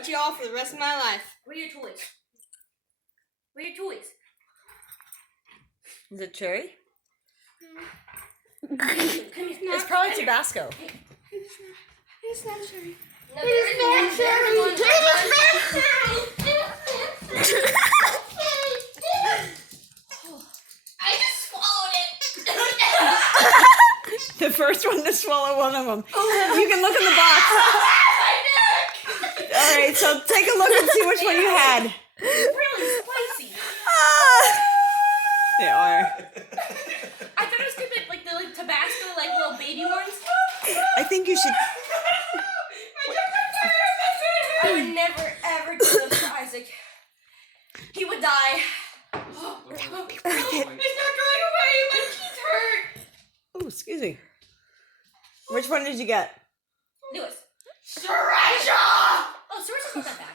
eat you all for the rest of my life. Where are your toys? Where are your toys? Is it cherry? Come here. It's probably Tabasco. It's not cherry. No, it's not cherry. I just swallowed it. The first one to swallow one of them. You can look in the box. All right, so take a look and see which one you had. Really spicy. They are. I thought it was gonna be like the Tabasco, like little baby ones. I think you should. I would never ever do this to Isaac. He would die. It's not going away. My teeth hurt. Oh, excuse me. Which one did you get? Lewis. Sriracha! Oh, sriracha's not that bad.